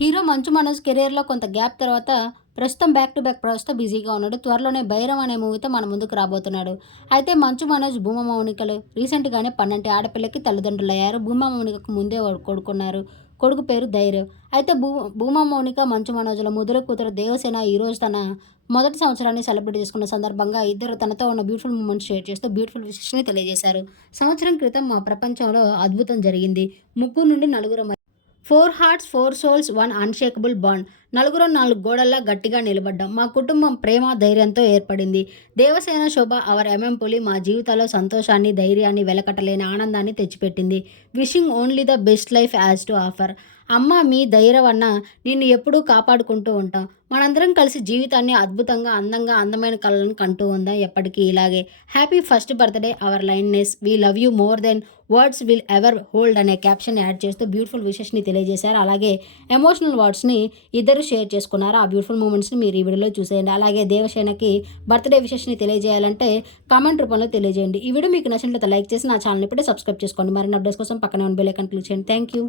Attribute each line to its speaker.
Speaker 1: Hero Manchu Manoj కెరీర్లో కొంత gap తర్వాత ప్రస్తుతం బ్యాక్ టు బ్యాక్ ప్రాజెక్ట్తో బిజీగా ఉన్నాడు. త్వరలోనే భైరవ్ అనే మూవీతో మన ముందుకు రాబోతున్నాడు. అయితే మంచు మనోజ్ భూమా మౌనికలు రీసెంట్గానే పన్నెండు ఆడపిల్లకి తల్లిదండ్రులు అయ్యారు భూమా మౌనికకు ముందే కొడుకున్నారు. కొడుకు పేరు ధైర్యం అయితే భూ భూమా మౌనిక మంచు మనోజుల ముదురు కూతురు దేవసేన ఈరోజు తన మొదటి సంవత్సరాన్ని సెలబ్రేట్ చేసుకున్న సందర్భంగా ఇద్దరు తనతో ఉన్న బ్యూటిఫుల్ మూమెంట్స్ షేర్ చేస్తూ బ్యూటిఫుల్ విషెస్ని తెలియజేశారు. సంవత్సరం క్రితం మా ప్రపంచంలో అద్భుతం జరిగింది. ముగ్గురు నుండి నలుగురు four hearts four souls one unshakable bond నలుగురు నాలుగు గోడల్లా గట్టిగా నిలబడ్డాం. మా కుటుంబం ప్రేమ ధైర్యంతో ఏర్పడింది. దేవసేన శోభ అవర్ ఎంఎం పులి మా జీవితాల్లో సంతోషాన్ని ధైర్యాన్ని వెలకట్టలేని ఆనందాన్ని తెచ్చిపెట్టింది. Wishing only the best life has to offer. అమ్మ మీ ధైర్యవన్న నిన్ను ఎప్పుడూ కాపాడుకుంటూ ఉంటాం. మనందరం కలిసి జీవితాన్ని అద్భుతంగా అందంగా అందమైన కళలను కంటూ ఉందాం ఎప్పటికీ ఇలాగే. Happy first birthday our lioness. We love you more than words will ever hold అనే క్యాప్షన్ యాడ్ చేస్తూ బ్యూటిఫుల్ విషెస్ని తెలియజేశారు. అలాగే ఎమోషనల్ వర్డ్స్ని ఇద్దరు షేర్ చేసుకున్నారు? ఆ బ్యూటిఫుల్ మూమెంట్స్ని మీరు ఈ వీడియోలో చూసేయండి. అలాగే దేవసేనకి బర్త్డే విషెస్ని తెలియజేయాలంటే కామెంట్ రూపంలో తెలియజేయండి. ఈ వీడియో మీకు నచ్చినట్లయితే లైక్ చేసి నా ఛానల్ ఇప్పుడే సబ్స్క్రైబ్ చేసుకోండి. మరిన్ని అప్డేట్స్ కోసం పక్కనే ఉన్న బెల్ ఐకాన్ క్లిక్ చేయండి. Thank you